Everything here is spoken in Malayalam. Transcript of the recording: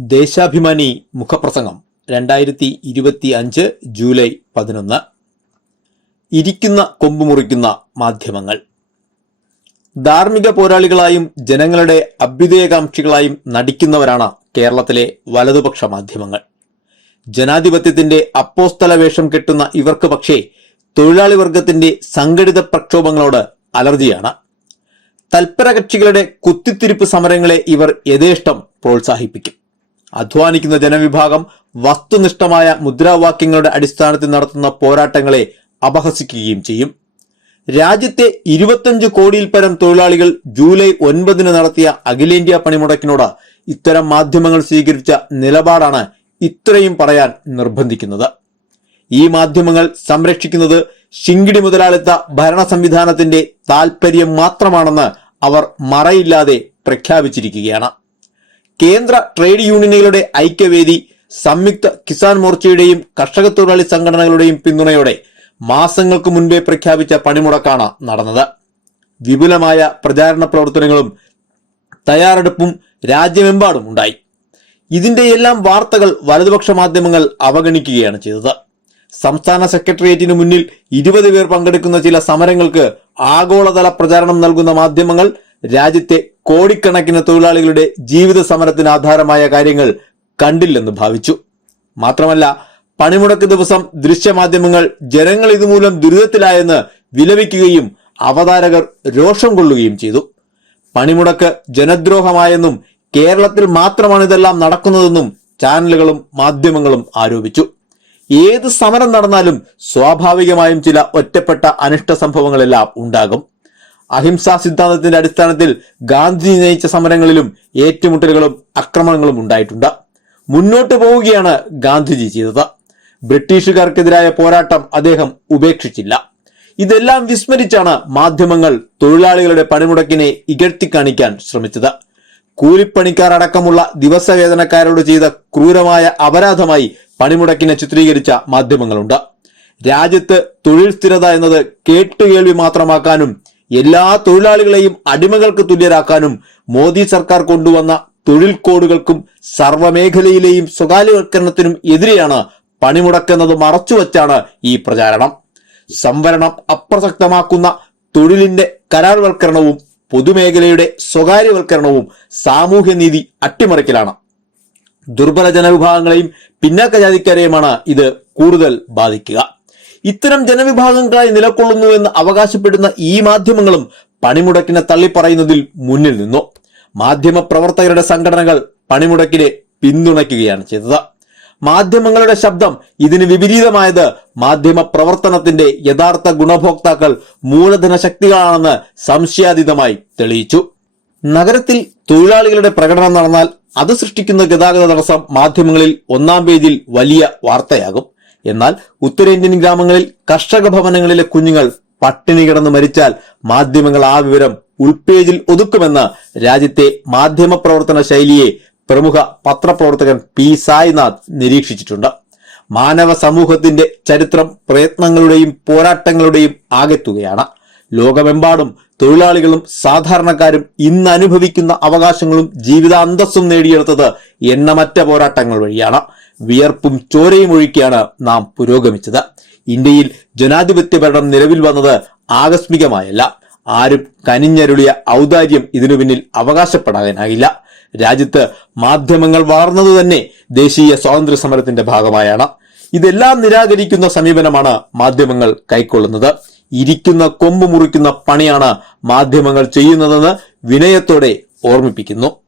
ദേശാഭിമാനി മുഖപ്രസംഗം രണ്ടായിരത്തി ഇരുപത്തി അഞ്ച് ജൂലൈ പതിനൊന്ന്. ഇരിക്കുന്ന കൊമ്പ് മുറിക്കുന്ന മാധ്യമങ്ങൾ. ധാർമ്മിക പോരാളികളായും ജനങ്ങളുടെ അഭ്യുദയകാംക്ഷികളായും നടിക്കുന്നവരാണ് കേരളത്തിലെ വലതുപക്ഷ മാധ്യമങ്ങൾ. ജനാധിപത്യത്തിന്റെ അപ്പോസ്തല വേഷം കെട്ടുന്ന ഇവർക്ക് പക്ഷേ തൊഴിലാളി വർഗത്തിന്റെ സംഘടിത പ്രക്ഷോഭങ്ങളോട് അലർജിയാണ്. തൽപര കക്ഷികളുടെ കുത്തിത്തിരിപ്പ് സമരങ്ങളെ ഇവർ യഥേഷ്ടം പ്രോത്സാഹിപ്പിക്കും. അധ്വാനിക്കുന്ന ജനവിഭാഗം വസ്തുനിഷ്ഠമായ മുദ്രാവാക്യങ്ങളുടെ അടിസ്ഥാനത്തിൽ നടത്തുന്ന പോരാട്ടങ്ങളെ അപഹസിക്കുകയും ചെയ്യും. രാജ്യത്തെ ഇരുപത്തഞ്ച് കോടിയിൽ പരം തൊഴിലാളികൾ ജൂലൈ ഒൻപതിന് നടത്തിയ അഖിലേന്ത്യാ പണിമുടക്കിനോട് ഇത്തരം മാധ്യമങ്ങൾ സ്വീകരിച്ച നിലപാടാണ് ഇത്രയും പറയാൻ നിർബന്ധിക്കുന്നത്. ഈ മാധ്യമങ്ങൾ സംരക്ഷിക്കുന്നത് ശിങ്കിടി മുതലാളിത്ത ഭരണ സംവിധാനത്തിന്റെ താൽപര്യം മാത്രമാണെന്ന് അവർ മറയില്ലാതെ പ്രഖ്യാപിച്ചിരിക്കുകയാണ്. കേന്ദ്ര ട്രേഡ് യൂണിയനുകളുടെ ഐക്യവേദി സംയുക്ത കിസാൻ മോർച്ചയുടെയും കർഷക തൊഴിലാളി സംഘടനകളുടെയും പിന്തുണയോടെ മാസങ്ങൾക്ക് മുൻപേ പ്രഖ്യാപിച്ച പണിമുടക്കാണ് നടന്നത്. വിപുലമായ പ്രചാരണ പ്രവർത്തനങ്ങളും തയ്യാറെടുപ്പും രാജ്യമെമ്പാടും ഉണ്ടായി. ഇതിന്റെ എല്ലാം വാർത്തകൾ വലതുപക്ഷ മാധ്യമങ്ങൾ അവഗണിക്കുകയാണ് ചെയ്തത്. സംസ്ഥാന സെക്രട്ടേറിയറ്റിന് മുന്നിൽ ഇരുപത് പേർ പങ്കെടുക്കുന്ന ചില സമരങ്ങൾക്ക് ആഗോളതല പ്രചാരണം നൽകുന്ന മാധ്യമങ്ങൾ രാജ്യത്തെ കോടിക്കണക്കിന് തൊഴിലാളികളുടെ ജീവിത സമരത്തിന് ആധാരമായ കാര്യങ്ങൾ കണ്ടില്ലെന്ന് ഭാവിച്ചു. മാത്രമല്ല പണിമുടക്ക് ദിവസം ദൃശ്യമാധ്യമങ്ങൾ ജനങ്ങൾ ഇതുമൂലം ദുരിതത്തിലായെന്ന് വിലപിക്കുകയും അവതാരകർ രോഷം കൊള്ളുകയും ചെയ്തു. പണിമുടക്ക് ജനദ്രോഹമായെന്നും കേരളത്തിൽ മാത്രമാണ് ഇതെല്ലാം നടക്കുന്നതെന്നും ചാനലുകളും മാധ്യമങ്ങളും ആരോപിച്ചു. ഏത് സമരം നടന്നാലും സ്വാഭാവികമായും ചില ഒറ്റപ്പെട്ട അനിഷ്ട സംഭവങ്ങളെല്ലാം ഉണ്ടാകും. അഹിംസാ സിദ്ധാന്തത്തിന്റെ അടിസ്ഥാനത്തിൽ ഗാന്ധി നയിച്ച സമരങ്ങളിലും ഏറ്റുമുട്ടലുകളും ആക്രമണങ്ങളും ഉണ്ടായിട്ടുണ്ട്. മുന്നോട്ട് പോവുകയാണ് ഗാന്ധിജി ചെയ്തത്. ബ്രിട്ടീഷുകാർക്കെതിരായ പോരാട്ടം അദ്ദേഹം ഉപേക്ഷിച്ചില്ല. ഇതെല്ലാം വിസ്മരിച്ചാണ് മാധ്യമങ്ങൾ തൊഴിലാളികളുടെ പണിമുടക്കിനെ ഇകഴ്ത്തി കാണിക്കാൻ ശ്രമിച്ചത്. കൂലിപ്പണിക്കാർ അടക്കമുള്ള ദിവസവേതനക്കാരോട് ചെയ്ത ക്രൂരമായ അപരാധമായി പണിമുടക്കിനെ ചിത്രീകരിച്ച മാധ്യമങ്ങളുണ്ട്. രാജ്യത്ത് തൊഴിൽ സ്ഥിരത എന്നത് കേട്ടുകേൾവി മാത്രമാക്കാനും എല്ലാ തൊഴിലാളികളെയും അടിമകൾക്ക് തുല്യരാക്കാനും മോദി സർക്കാർ കൊണ്ടുവന്ന തൊഴിൽ കോഡുകൾക്കും സർവമേഖലയിലെയും സ്വകാര്യവൽക്കരണത്തിനും എതിരെയാണ് പണിമുടക്കുന്നത് മറച്ചുവച്ചാണ് ഈ പ്രചാരണം. സംവരണം അപ്രസക്തമാക്കുന്ന തൊഴിലിന്റെ കരാർവൽക്കരണവും പൊതുമേഖലയുടെ സ്വകാര്യവൽക്കരണവും സാമൂഹ്യനീതി അട്ടിമറിക്കലാണ്. ദുർബല ജനവിഭാഗങ്ങളെയും പിന്നാക്ക ജാതിക്കാരെയുമാണ് ഇത് കൂടുതൽ ബാധിക്കുക. ഇത്തരം ജനവിഭാഗങ്ങളായി നിലകൊള്ളുന്നുവെന്ന് അവകാശപ്പെടുന്ന ഈ മാധ്യമങ്ങളും പണിമുടക്കിനെ തള്ളിപ്പറയുന്നതിൽ മുന്നിൽ നിന്നു. മാധ്യമ പ്രവർത്തകരുടെ സംഘടനകൾ പണിമുടക്കിനെ പിന്തുണയ്ക്കുകയാണ് ചെയ്തത്. മാധ്യമങ്ങളുടെ ശബ്ദം ഇതിന് വിപരീതമായത് മാധ്യമ പ്രവർത്തനത്തിന്റെ യഥാർത്ഥ ഗുണഭോക്താക്കൾ മൂലധന ശക്തികളാണെന്ന് സംശയാതീതമായി തെളിയിച്ചു. നഗരത്തിൽ തൊഴിലാളികളുടെ പ്രകടനം നടന്നാൽ അത് സൃഷ്ടിക്കുന്ന ഗതാഗത തടസ്സം മാധ്യമങ്ങളിൽ ഒന്നാം പേജിൽ വലിയ വാർത്തയാകും. എന്നാൽ ഉത്തരേന്ത്യൻ ഗ്രാമങ്ങളിൽ കർഷക ഭവനങ്ങളിലെ കുഞ്ഞുങ്ങൾ പട്ടിണി കിടന്ന് മരിച്ചാൽ മാധ്യമങ്ങൾ ആ വിവരം ഉൾപേജിൽ ഒതുക്കുമെന്ന് രാജ്യത്തെ മാധ്യമ പ്രവർത്തന ശൈലിയെ പ്രമുഖ പത്രപ്രവർത്തകൻ പി. സായിനാഥ് നിരീക്ഷിച്ചിട്ടുണ്ട്. മാനവ സമൂഹത്തിന്റെ ചരിത്രം പ്രയത്നങ്ങളുടെയും പോരാട്ടങ്ങളുടെയും ആകെത്തുകയാണ്. ലോകമെമ്പാടും തൊഴിലാളികളും സാധാരണക്കാരും ഇന്ന് അനുഭവിക്കുന്ന അവകാശങ്ങളും ജീവിതാന്തസ്സും നേടിയെടുത്തത് എണ്ണമറ്റ പോരാട്ടങ്ങൾ വഴിയാണ്. വിയർപ്പും ചോരയും ഒഴുക്കിയാണ് നാം പുരോഗമിച്ചത്. ഇന്ത്യയിൽ ജനാധിപത്യ ഭരണം നിലവിൽ വന്നത് ആകസ്മികമായല്ല. ആരും കനിഞ്ഞരുളിയ ഔദാര്യം ഇതിനു പിന്നിൽ അവകാശപ്പെടാനാകില്ല രാജ്യത്ത് മാധ്യമങ്ങൾ വളർന്നത് തന്നെ ദേശീയ സ്വാതന്ത്ര്യ സമരത്തിന്റെ ഭാഗമായാണ്. ഇതെല്ലാം നിരാകരിക്കുന്ന സമീപനമാണ് മാധ്യമങ്ങൾ കൈക്കൊള്ളുന്നത്. ഇരിക്കുന്ന കൊമ്പ് മുറിക്കുന്ന പണിയാണ് മാധ്യമങ്ങൾ ചെയ്യുന്നതെന്ന് വിനയത്തോടെ ഓർമ്മിപ്പിക്കുന്നു.